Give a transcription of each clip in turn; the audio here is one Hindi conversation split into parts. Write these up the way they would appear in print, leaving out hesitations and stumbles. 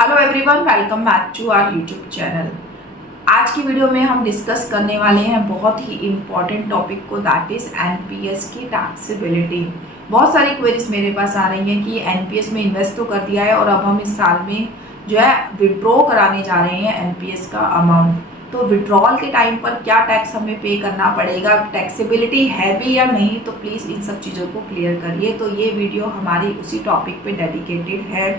Hello everyone, welcome back to our YouTube channel. आज की वीडियो में हम डिस्कस करने वाले हैं बहुत ही इम्पॉर्टेंट टॉपिक को, दैट इज एनपीएस की टैक्सेबिलिटी। बहुत सारी क्वेरीज मेरे पास आ रही हैं कि एनपीएस में इन्वेस्ट तो कर दिया है और अब हम इस साल में जो है विड्रॉ कराने जा रहे हैं एनपीएस का अमाउंट, तो विड्रॉल के टाइम पर क्या टैक्स हमें पे करना पड़ेगा, टैक्सेबिलिटी है भी या नहीं, तो प्लीज़ इन सब चीज़ों को क्लियर करिए। तो ये वीडियो हमारी उसी टॉपिक पे डेडिकेटेड है।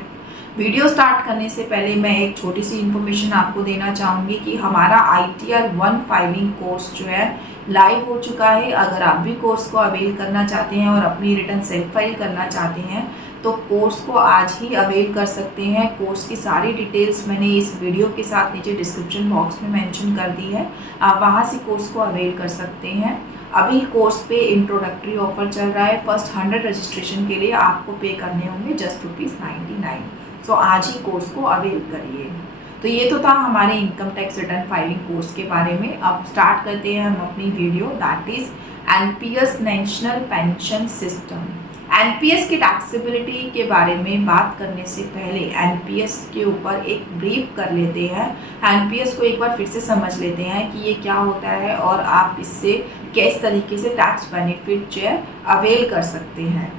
वीडियो स्टार्ट करने से पहले मैं एक छोटी सी इन्फॉर्मेशन आपको देना चाहूँगी कि हमारा ITR 1 फाइलिंग कोर्स जो है लाइव हो चुका है। अगर आप भी कोर्स को अवेल करना चाहते हैं और अपनी रिटर्न सेल्फ फाइल करना चाहते हैं तो कोर्स को आज ही अवेल कर सकते हैं। कोर्स की सारी डिटेल्स मैंने इस वीडियो के साथ नीचे डिस्क्रिप्शन बॉक्स में मेंशन कर दी है, आप वहाँ से कोर्स को अवेल कर सकते हैं। अभी कोर्स पे इंट्रोडक्टरी ऑफर चल रहा है। फर्स्ट 100 रजिस्ट्रेशन के लिए आपको पे करने होंगे जस्ट ₹99। सो आज ही कोर्स को अवेल करिए। तो ये तो था हमारे income tax return filing course के बारे में। अब स्टार्ट करते हैं हम अपनी video, that is NPS national pension system. NPS की टैक्सेबिलिटी के बारे में बात करने से पहले एनपीएस के ऊपर एक ब्रीफ कर लेते हैं। एनपीएस को एक बार फिर से समझ लेते हैं कि ये क्या होता है और आप इससे किस तरीके से टैक्स बेनिफिट जो है अवेल कर सकते हैं।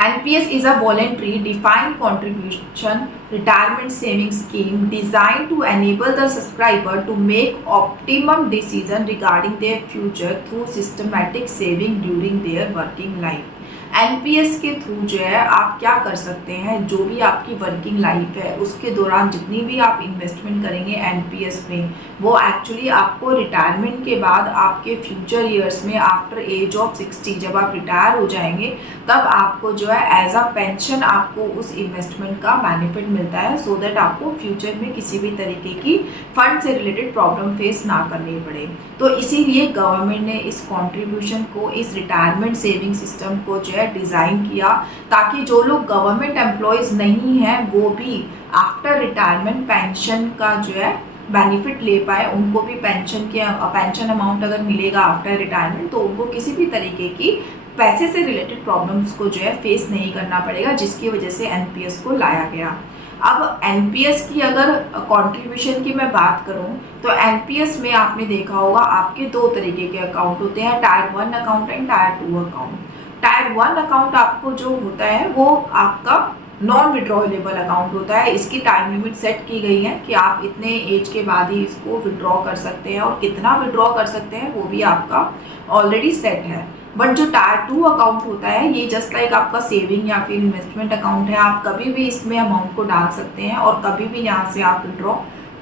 NPS is a voluntary defined contribution retirement saving scheme designed to enable the subscriber to make optimum decision regarding their future through systematic saving during their working life। NPS के थ्रू जो है आप क्या कर सकते हैं, जो भी आपकी वर्किंग लाइफ है उसके दौरान जितनी भी आप इन्वेस्टमेंट करेंगे एनपीएस में, वो एक्चुअली आपको रिटायरमेंट के बाद आपके फ्यूचर ईयर्स में आफ्टर एज ऑफ 60 जब आप रिटायर हो जाएंगे तब आपको जो है एज अ पेंशन आपको उस इन्वेस्टमेंट का बेनिफिट मिलता है, सो दैट आपको फ्यूचर में किसी भी तरीके की फंड से रिलेटेड प्रॉब्लम फेस ना करनी पड़े। तो इसीलिए गवर्नमेंट ने इस कॉन्ट्रीब्यूशन को, इस रिटायरमेंट सेविंग सिस्टम को जो है डिज़ाइन किया ताकि जो लोग गवर्नमेंट एम्प्लॉयज़ नहीं हैं वो भी आफ्टर रिटायरमेंट पेंशन का जो है बेनिफिट ले पाए। उनको भी पेंशन अमाउंट अगर मिलेगा आफ्टर रिटायरमेंट तो उनको किसी भी तरीके की पैसे से रिलेटेड प्रॉब्लम्स को जो है फेस नहीं करना पड़ेगा, जिसकी वजह से एनपीएस को लाया गया। अब एनपीएस की अगर कंट्रीब्यूशन की मैं बात करूं तो एनपीएस में आपने देखा होगा आपके दो तरीके के अकाउंट होते हैं, tyre 1 account and tyre 2 account. Tyre 1 account आपको जो होता है वो आपका नॉन विड्रॉलेबल अकाउंट होता है। इसकी टाइम लिमिट सेट की गई है कि आप इतने एज के बाद ही इसको विड्रॉ कर सकते हैं और कितना विड्रॉ कर सकते हैं वो भी आपका ऑलरेडी सेट है। बट जो टायर 2 अकाउंट होता है ये जस्ट लाइक आपका सेविंग या फिर इन्वेस्टमेंट अकाउंट है। आप कभी भी इसमें अमाउंट को डाल सकते हैं और कभी भी यहाँ से आप विड्रॉ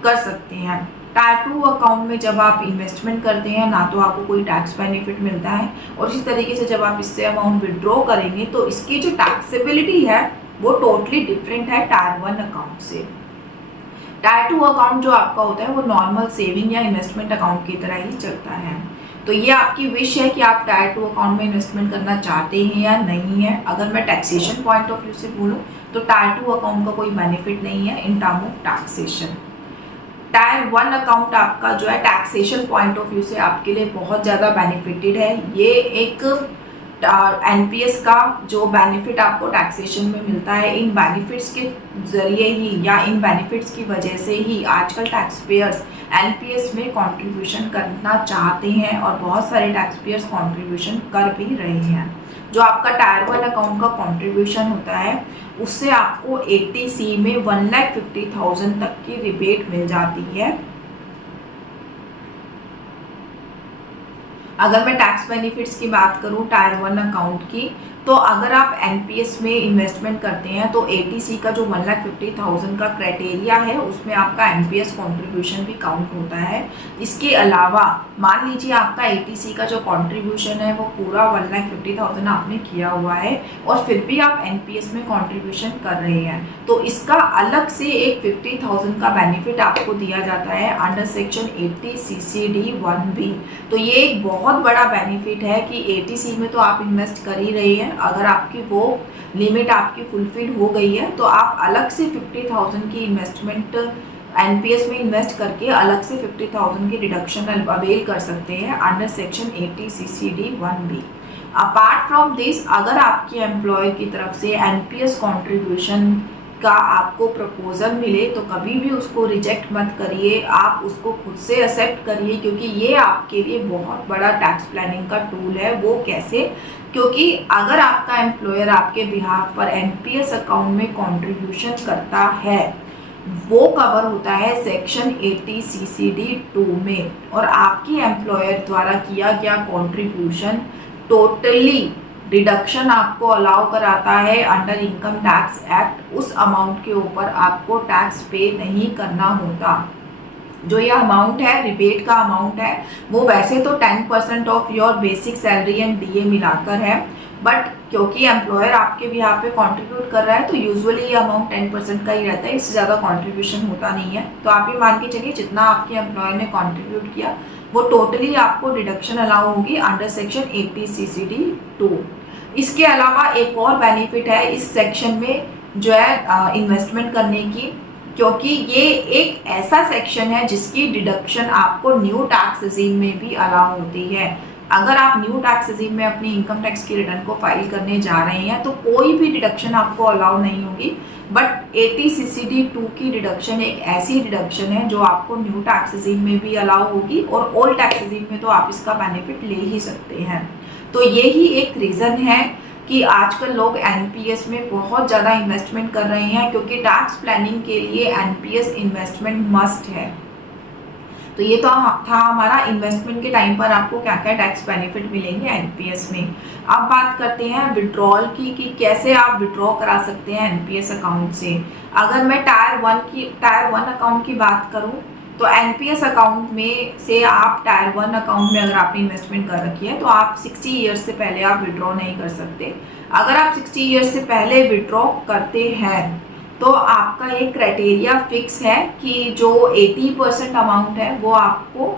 कर सकते हैं। टायर 2 अकाउंट में जब आप इन्वेस्टमेंट करते हैं ना तो आपको कोई टैक्स बेनिफिट मिलता है, और इसी तरीके से जब आप इससे अमाउंट विड्रॉ करेंगे तो इसकी जो टैक्सेबिलिटी है वो टोटली डिफरेंट है टायर 1 अकाउंट से। टायर 2 अकाउंट जो आपका होता है वो नॉर्मल सेविंग या इन्वेस्टमेंट अकाउंट की तरह ही चलता है। तो ये आपकी विश है कि आप टायर 2 अकाउंट में इन्वेस्टमेंट करना चाहते हैं या नहीं है। अगर मैं टैक्सेशन पॉइंट ऑफ व्यू से बोलूँ तो टायर 2 अकाउंट का कोई बेनिफिट नहीं है in term of taxation. Tyre 1 account आपका जो है टैक्सेशन पॉइंट ऑफ व्यू से आपके लिए बहुत ज़्यादा बेनिफिटेड है। ये एक एनपीएस का जो बेनिफिट आपको टैक्सेशन में मिलता है, इन बेनिफिट्स के ज़रिए ही या इन बेनिफिट्स की वजह से ही आजकल टैक्स पेयर्स एनपीएस में कंट्रीब्यूशन करना चाहते हैं और बहुत सारे टैक्स पेयर्स कंट्रीब्यूशन कर भी रहे हैं। जो आपका टायर 1 अकाउंट का कंट्रीब्यूशन होता है उससे आपको 80C में 1,50,000 तक की रिबेट मिल जाती है। अगर मैं टैक्स बेनिफिट्स की बात करूं टायर 1 अकाउंट की, तो अगर आप एनपीएस में इन्वेस्टमेंट करते हैं तो 80C का जो 1,50,000 का क्राइटेरिया है उसमें आपका एनपीएस कंट्रीब्यूशन भी काउंट होता है। इसके अलावा मान लीजिए आपका 80C का जो कंट्रीब्यूशन है वो पूरा 1,50,000 आपने किया हुआ है और फिर भी आप एनपीएस में कंट्रीब्यूशन कर रहे हैं तो इसका अलग से एक 50,000 का बेनिफिट आपको दिया जाता है अंडर सेक्शन 80 CCD 1B। तो ये एक बहुत बड़ा बेनिफिट है कि 80C में तो आप इन्वेस्ट कर ही रहे हैं, अगर आपकी वो लिमिट आपकी फुलफिल हो गई है तो आप अलग से 50,000 की इन्वेस्टमेंट एनपीएस में इन्वेस्ट करके अलग से 50,000 की डिडक्शन अवेल कर सकते हैं under section 80 CCD 1B। Apart from this, अगर आपके एम्प्लॉयर की तरफ से एनपीएस कंट्रीब्यूशन का आपको प्रपोजल मिले तो कभी भी उसको रिजेक्ट मत करिए, आप उसको खुद से एक्सेप्ट करिए, क्योंकि ये आपके लिए बहुत बड़ा टैक्स प्लानिंग का टूल है। वो कैसे? क्योंकि अगर आपका एम्प्लॉयर आपके बिहाफ पर एनपीएस अकाउंट में कंट्रीब्यूशन करता है, वो कवर होता है सेक्शन 80 CCD 2 में, और आपके एम्प्लॉयर द्वारा किया गया कंट्रीब्यूशन टोटली डिडक्शन आपको अलाउ कराता है अंडर इनकम टैक्स एक्ट। उस अमाउंट के ऊपर आपको टैक्स पे नहीं करना होता। जो ये अमाउंट है, रिबेट का अमाउंट है, वो वैसे तो 10% of your basic salary and DA मिलाकर है, बट क्योंकि एम्प्लॉयर आपके भी यहाँ पे कंट्रीब्यूट कर रहा है तो यूजुअली ये अमाउंट 10% का ही रहता है, इससे ज़्यादा कंट्रीब्यूशन होता नहीं है। तो आप ये मान के चलिए जितना आपके एम्प्लॉयर ने कंट्रीब्यूट किया वो टोटली आपको डिडक्शन अलाउ होगी अंडर सेक्शन 80 CCD 2। इसके अलावा एक और बेनिफिट है इस सेक्शन में जो है इन्वेस्टमेंट करने की, क्योंकि ये एक ऐसा सेक्शन है जिसकी डिडक्शन आपको न्यू टैक्स रेजिम में भी अलाउ होती है। अगर आप न्यू टैक्स रेजिम में अपनी इनकम टैक्स की रिटर्न को फाइल करने जा रहे हैं तो कोई भी डिडक्शन आपको अलाउ नहीं होगी, बट 80 CCD 2 की डिडक्शन एक ऐसी डिडक्शन है जो आपको न्यू टैक्स रेजिम में भी अलाउ होगी, और ओल्ड टैक्स रेजिम में तो आप इसका बेनिफिट ले ही सकते हैं। तो यही एक रीज़न है कि आजकल लोग एनपीएस में बहुत ज़्यादा इन्वेस्टमेंट कर रहे हैं, क्योंकि टैक्स प्लानिंग के लिए एनपीएस इन्वेस्टमेंट मस्ट है। तो ये तो था हमारा इन्वेस्टमेंट के टाइम पर आपको क्या क्या टैक्स बेनिफिट मिलेंगे एनपीएस में। अब बात करते हैं विड्रॉल की कि कैसे आप विड्रॉ करा सकते हैं एनपीएस अकाउंट से। अगर मैं टायर वन अकाउंट की बात करूं तो एनपीएस अकाउंट में से आप टायर 1 अकाउंट में अगर आपने इन्वेस्टमेंट कर रखी है तो आप 60 ईयर्स से पहले आप विड्रॉ नहीं कर सकते। अगर आप 60 ईयर्स से पहले विड्रॉ करते हैं तो आपका एक क्राइटेरिया फिक्स है कि जो 80% अमाउंट है वो आपको,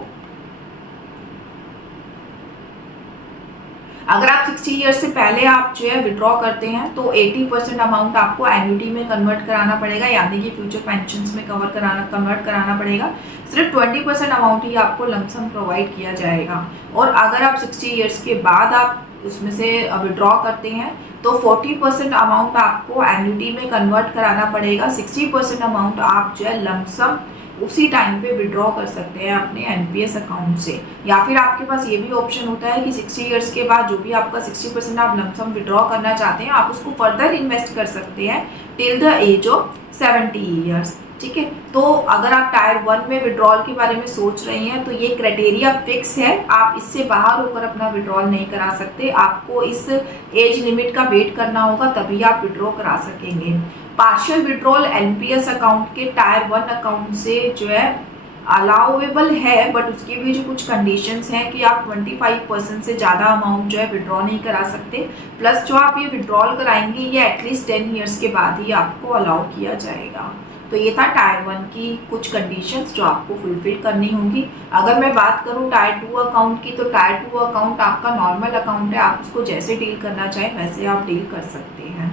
अगर आप 60 ईयर्स से पहले आप जो है विड्रॉ करते हैं तो 80% अमाउंट आपको एन्युटी में कन्वर्ट कराना पड़ेगा, यानी कि फ्यूचर पेंशन्स में कन्वर्ट कराना पड़ेगा। सिर्फ 20% अमाउंट ही आपको लमसम प्रोवाइड किया जाएगा। और अगर आप 60 ईयर्स के बाद आप उसमें से विड्रॉ करते हैं तो 40% अमाउंट आपको एन्युटी में कन्वर्ट कराना पड़ेगा। 60% अमाउंट आप जो है लमसम उसी टाइम पे विड्रॉ कर सकते हैं अपने एनपीएस अकाउंट से। या फिर आपके पास ये भी ऑप्शन होता है कि 60 ईयर्स के बाद जो भी आपका 60% आप लमसम विड्रॉ करना चाहते हैं आप उसको फर्दर इन्वेस्ट कर सकते हैं till the age of 70 years. ठीक है, तो अगर आप टायर 1 में विड्रॉल के बारे में सोच रहे हैं तो ये क्राइटेरिया फिक्स है, आप इससे बाहर होकर अपना विड्रॉल नहीं करा सकते। आपको इस एज लिमिट का वेट करना होगा तभी आप विड्रॉ करा सकेंगे। पार्शियल विड्रॉल एनपीएस अकाउंट के टायर 1 अकाउंट से जो है अलाउेबल है, बट उसकी भी जो कुछ कंडीशंस हैं कि आप 25% से ज़्यादा अमाउंट जो है विड्रॉ नहीं करा सकते, प्लस जो आप ये विड्रॉल कराएंगे ये एटलीस्ट 10 ईयर्स के बाद ही आपको अलाउ किया जाएगा। तो ये था टायर 1 की कुछ कंडीशंस जो आपको फुलफिल करनी होगी। अगर मैं बात करूँ टायर 2 अकाउंट की, तो टायर 2 अकाउंट आपका नॉर्मल अकाउंट है, आप उसको जैसे डील करना चाहें वैसे आप डील कर सकते हैं।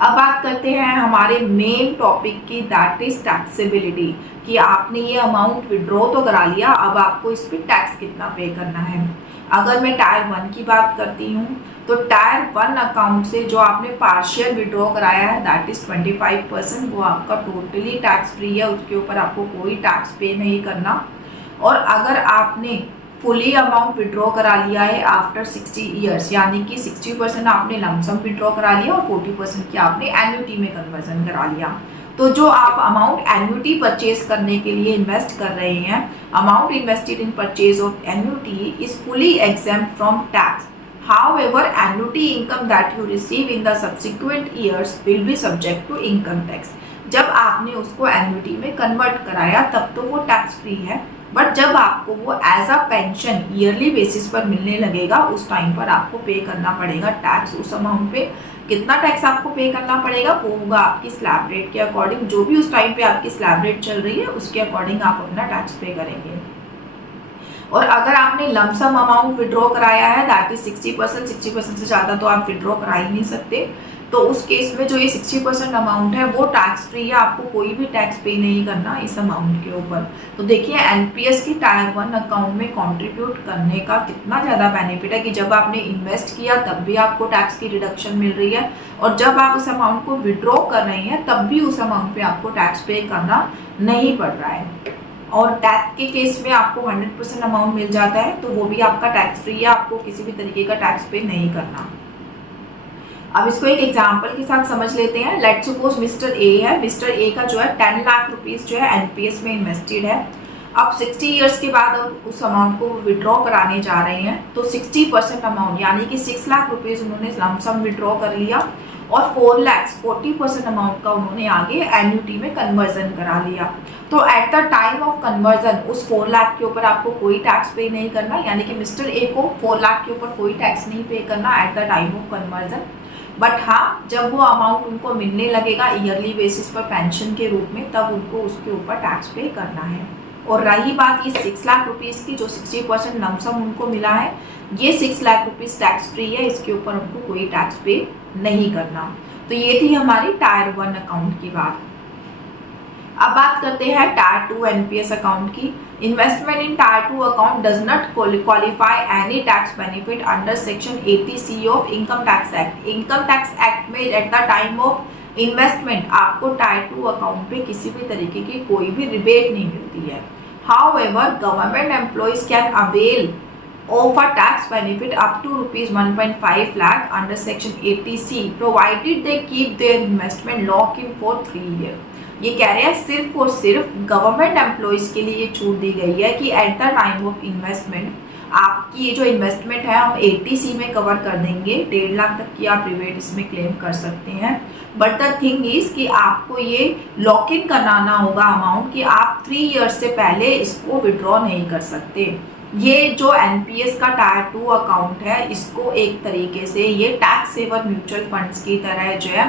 अब बात करते हैं हमारे मेन टॉपिक की, दैट इज टैक्सेबिलिटी, कि आपने ये अमाउंट विड्रॉ तो करा लिया, अब आपको इस पर टैक्स कितना पे करना है। अगर मैं टायर 1 की बात करती हूँ तो टायर 1 अकाउंट से जो आपने पार्शियल विड्रॉ कराया है दैट इज 25%, वो आपका टोटली टैक्स फ्री है, उसके ऊपर आपको कोई टैक्स पे नहीं करना। और अगर आपने फुली अमाउंट विड्रॉ करा लिया है आफ्टर 60 ईयर्स, यानी कि 60% आपने लमसम विड्रॉ करा लिया और 40% की आपने एन्युटी में कन्वर्जन करा लिया, तो जो आप अमाउंट एन्युटी परचेज करने के लिए इन्वेस्ट कर रहे हैं, amount invested in purchase of annuity is fully exempt from tax. However, annuity income that you receive in the subsequent years will be subject to income tax. जब आपने उसको एन्युटी में कन्वर्ट कराया तब तो वो टैक्स फ्री है, बट जब आपको वो as a pension yearly basis पर मिलने लगेगा उस टाइम पर आपको पे करना पड़ेगा टैक्स। उस अमाउंट पे कितना टैक्स आपको पे करना पड़ेगा वो होगा आपकी स्लैब रेट के अकॉर्डिंग, जो भी उस टाइम पे आपकी स्लैब रेट चल रही है उसके अकॉर्डिंग आप अपना टैक्स पे करेंगे। और अगर आपने लमसम अमाउंट विड्रॉ कराया है दैट इज 60%, 60% से ज़्यादा तो आप विड्रॉ करा ही नहीं सकते, तो उस केस में जो ये 60% अमाउंट है वो टैक्स फ्री है, आपको कोई भी टैक्स पे नहीं करना इस अमाउंट के ऊपर। तो देखिए एनपीएस की टायर 1 अकाउंट में कंट्रीब्यूट करने का कितना ज़्यादा बेनिफिट है कि जब आपने इन्वेस्ट किया तब भी आपको टैक्स की रिडक्शन मिल रही है, और जब आप उस अमाउंट को विड्रॉ कर रही हैं तब भी उस अमाउंट पे आपको टैक्स पे करना नहीं पड़ रहा है। और डेथ के केस में आपको 100% अमाउंट मिल जाता है, तो वो भी आपका टैक्स फ्री है, आपको किसी भी तरीके का टैक्स पे नहीं करना। अब इसको एक एग्जांपल के साथ समझ लेते हैं। लेट्स सपोज मिस्टर ए है, मिस्टर ए का जो है 10 लाख रुपीस जो है एनपीएस में इन्वेस्टेड है। अब 60 इयर्स के बाद उस अमाउंट को विड्रॉ कराने जा रहे हैं, तो 60% अमाउंट यानी कि 6 लाख रुपीस उन्होंने लमसम विड्रॉ कर लिया, और 4 लाख 40% अमाउंट का उन्होंने आगे एन्युटी में कन्वर्जन करा लिया। तो eight the time of conversion उस 4 लाख के ऊपर आपको कोई टैक्स पे नहीं करना, यानी कि मिस्टर ए को 4 लाख के ऊपर कोई टैक्स नहीं पे करना eight the time of conversion. But हाँ, जब वो अमाउंट उनको मिलने लगेगा ईयरली बेसिस पर पेंशन के रूप में, तब उनको उसके ऊपर टैक्स पे करना है। और रही बात ये 6 लाख रुपीस की, जो 60% लमसम उनको मिला है, ये 6 लाख रुपीस टैक्स फ्री है, इसके ऊपर उनको कोई टैक्स पे नहीं करना। तो ये थी हमारी टायर 1 अकाउंट की बात। अब बात करते हैं टायर 2 एनपीएस अकाउंट की। Investment in tier 2 account does not qualify any tax benefit under section 80C of income tax act. Income tax act में at the time of investment आपको टायर 2 अकाउंट पे किसी भी तरीके की कोई भी रिबेट नहीं मिलती है। However government employees can avail of a tax benefit up to rupees 1.5 lakh under section 80C provided they keep their investment lock in for 3 years। ये कह रहे हैं सिर्फ और सिर्फ गवर्नमेंट एम्प्लॉइज के लिए ये छूट दी गई है कि eight the time of investment आपकी ये जो इन्वेस्टमेंट है हम 80C में कवर कर देंगे, 1.5 लाख तक की आप रिबेट इसमें क्लेम कर सकते हैं। बट द थिंग इज कि आपको ये लॉक इन कराना होगा अमाउंट कि आप 3 ईयर्स से पहले इसको विड्रॉ नहीं कर सकते। ये जो एनपीएस का टायर 2 अकाउंट है, इसको एक तरीके से ये टैक्स सेवर म्यूचुअल फंड्स की तरह जो है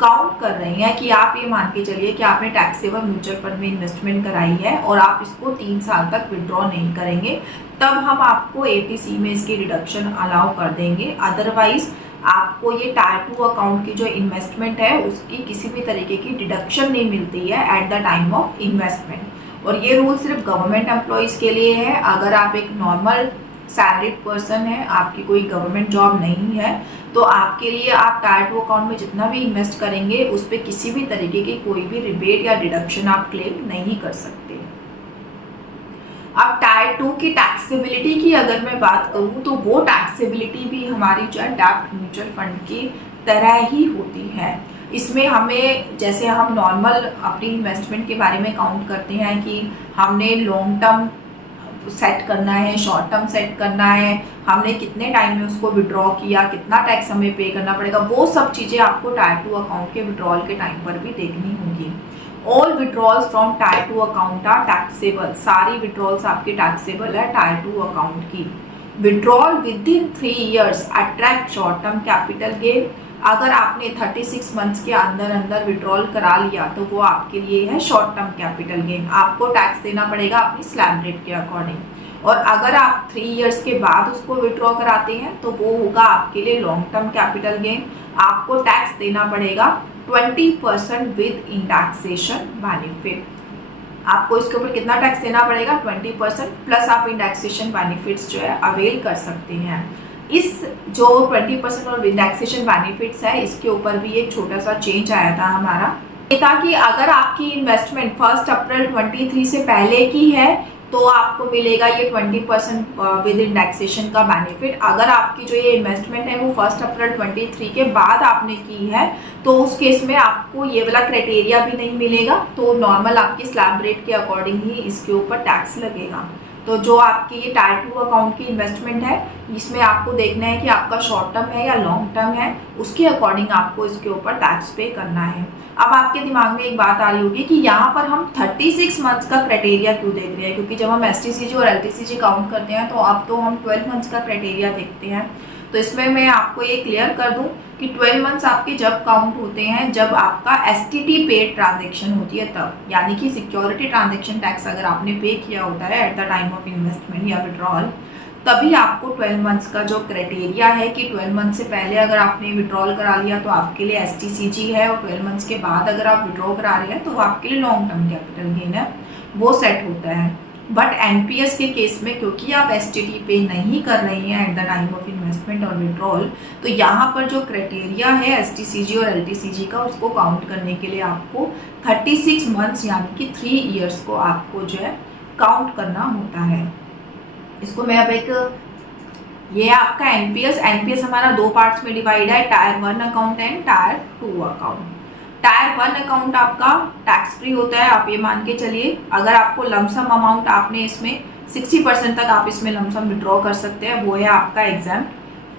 काउंट कर रही हैं कि आप ये मान के चलिए कि आपने टैक्स सेवर म्यूचुअल फंड में इन्वेस्टमेंट कराई है और आप इसको 3 साल तक विड्रॉ नहीं करेंगे, तब हम आपको 80C में इसकी रिडक्शन अलाउ कर देंगे। अदरवाइज आपको ये टायर 2 अकाउंट की जो इन्वेस्टमेंट है उसकी किसी भी तरीके की डिडक्शन नहीं मिलती है eight the time of investment. और ये रूल सिर्फ गवर्नमेंट एम्प्लॉइज़ के लिए है। अगर आप एक नॉर्मल सैलरीड पर्सन है, आपकी कोई गवर्नमेंट जॉब नहीं है, तो आपके लिए आप टायर 2 अकाउंट में जितना भी इन्वेस्ट करेंगे उस पर किसी भी तरीके की कोई भी रिबेट या डिडक्शन आप क्लेम नहीं कर सकते। अब टायर 2 की टैक्सेबिलिटी की अगर मैं बात करूँ तो वो टैक्सेबिलिटी भी हमारी जो है डेब्ट म्यूचुअल फंड की तरह ही होती है। इसमें हमें जैसे हम नॉर्मल अपनी इन्वेस्टमेंट के बारे में काउंट करते हैं कि हमने लॉन्ग टर्म सेट करना है, शॉर्ट टर्म सेट करना है, हमने कितने टाइम में उसको विड्रॉ किया, कितना टैक्स हमें पे करना पड़ेगा, वो सब चीज़ें आपको टायर 2 अकाउंट के विड्रॉल के टाइम पर भी देखनी होगी। All withdrawals from tier 2 account are taxable. सारी विड्रॉल्स आपकी टैक्सेबल है टायर 2 अकाउंट की। Withdrawal within 3 years attract short term capital gain. अगर आपने 36 मंथ्स के अंदर अंदर विड्रॉल करा लिया तो वो आपके लिए है शॉर्ट टर्म कैपिटल गेन, आपको टैक्स देना पड़ेगा अपनी स्लैब रेट के अकॉर्डिंग। और अगर आप 3 ईयर्स के बाद उसको विड्रॉ कराते हैं तो वो होगा आपके लिए लॉन्ग टर्म कैपिटल गेन, आपको टैक्स देना पड़ेगा 20% विद इंडेक्सेशन बेनिफिट। आपको इसके ऊपर कितना टैक्स देना पड़ेगा? 20% प्लस आप इंडेक्सेशन बेनिफिट्स जो है अवेल कर सकते हैं। इस जो 20% और इंडेक्सेशन बेनिफिट्स है इसके ऊपर भी एक छोटा सा चेंज आया था हमारा, ताकि अगर आपकी इन्वेस्टमेंट 1 अप्रैल 23 से पहले की है तो आपको मिलेगा ये 20% विद इंडेक्सेशन का बेनिफिट। अगर आपकी जो ये इन्वेस्टमेंट है वो 1 अप्रैल 23 के बाद आपने की है तो उस केस में आपको ये वाला क्राइटेरिया भी नहीं मिलेगा, तो नॉर्मल आपकी स्लैब रेट के अकॉर्डिंग ही इसके ऊपर टैक्स लगेगा। तो जो आपकी ये टायर 2 अकाउंट की इन्वेस्टमेंट है इसमें आपको देखना है कि आपका शॉर्ट टर्म है या लॉन्ग टर्म है, उसके अकॉर्डिंग आपको इसके ऊपर टैक्स पे करना है। अब आपके दिमाग में एक बात आ रही होगी कि यहाँ पर हम 36 मंथ्स का क्राइटेरिया क्यों देख रहे हैं, क्योंकि जब हम STCG और LTCG काउंट करते हैं तो अब तो हम 12 मंथ्स का क्राइटेरिया देखते हैं। तो इसमें मैं आपको ये क्लियर कर दूं कि 12 मंथ्स आपके जब काउंट होते हैं जब आपका STT पेड ट्रांजेक्शन होती है तब, यानी कि सिक्योरिटी ट्रांजेक्शन टैक्स अगर आपने पे किया होता है eight the time of investment या विड्रॉल, तभी आपको 12 मंथ्स का जो क्राइटेरिया है कि 12 मंथ से पहले अगर आपने विड्रॉल करा लिया तो आपके लिए STCG है, और 12 मंथ्स के बाद अगर आप विड्रॉ करा रहे हैं तो वो आपके लिए लॉन्ग टर्म कैपिटल गेन है, वो सेट होता है। बट NPS के केस में क्योंकि आप STT पे नहीं कर रही हैं eight the time of investment और विड्रॉल, तो यहाँ पर जो क्राइटेरिया है STCG और LTCG का, उसको काउंट करने के लिए आपको 36 मंथ्स यानी कि 3 ईयर्स को आपको जो है काउंट करना होता है। इसको मैं अब ये आपका एनपीएस हमारा 2 पार्ट्स में डिवाइड है, tyre 1 account and tyre 2 account. Tyre 1 account आपका टैक्स फ्री होता है। आप ये मान के चलिए अगर आपको लमसम अमाउंट आपने इसमें 60% तक आप इसमें लमसम विड्रॉ कर सकते हैं, वो है आपका एग्जाम।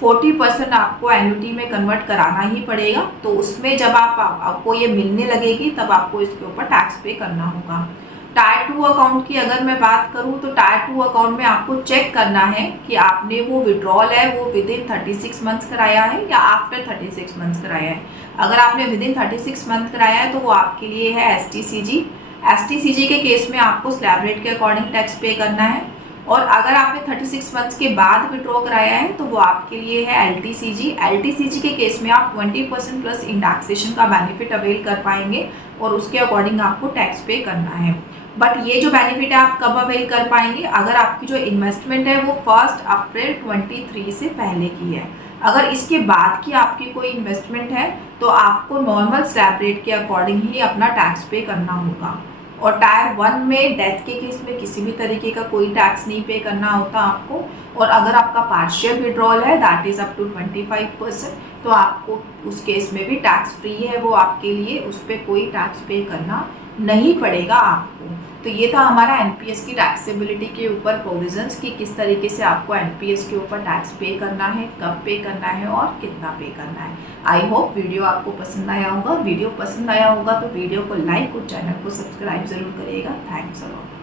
40% आपको एन्युटी में कन्वर्ट कराना ही पड़ेगा, तो उसमें जब आपको ये मिलने लगेगी तब आपको इसके ऊपर टैक्स पे करना होगा। टायर 2 अकाउंट की अगर मैं बात करूं तो टायर 2 अकाउंट में आपको चेक करना है कि आपने वो विड्रॉल है वो विद इन 36 मंथ्स कराया है या आफ्टर 36 मंथ्स कराया है। अगर आपने विद इन 36 मंथ कराया है तो वो आपके लिए है STCG के केस में आपको स्लैब रेट के अकॉर्डिंग टैक्स पे करना है, और अगर आपने 36 मंथ्स के बाद विड्रॉ कराया है तो वो आपके लिए है LTCG के केस में आप 20% प्लस इंडेक्सेशन का बेनिफिट अवेल कर पाएंगे और उसके अकॉर्डिंग आपको टैक्स पे करना है। बट ये जो बेनिफिट है आप कब अवेल कर पाएंगे, अगर आपकी जो इन्वेस्टमेंट है वो 1 अप्रैल 2023 से पहले की है। अगर इसके बाद की आपकी कोई इन्वेस्टमेंट है तो आपको नॉर्मल स्लैब रेट के अकॉर्डिंग ही अपना टैक्स पे करना होगा। और टायर 1 में डेथ के केस में किसी भी तरीके का कोई टैक्स नहीं पे करना होता आपको, और अगर आपका पार्शियल विड्रॉल है दैट इज़ अप टू 25%, तो आपको उस केस में भी टैक्स फ्री है, वो आपके लिए उस पर कोई टैक्स पे करना नहीं पड़ेगा आपको। तो ये था हमारा NPS की टैक्सेबिलिटी के ऊपर प्रोविजंस कि किस तरीके से आपको NPS के ऊपर टैक्स पे करना है, कब पे करना है और कितना पे करना है। आई होप वीडियो आपको पसंद आया होगा। वीडियो पसंद आया होगा तो वीडियो को लाइक और चैनल को सब्सक्राइब ज़रूर करिएगा। Thanks a lot.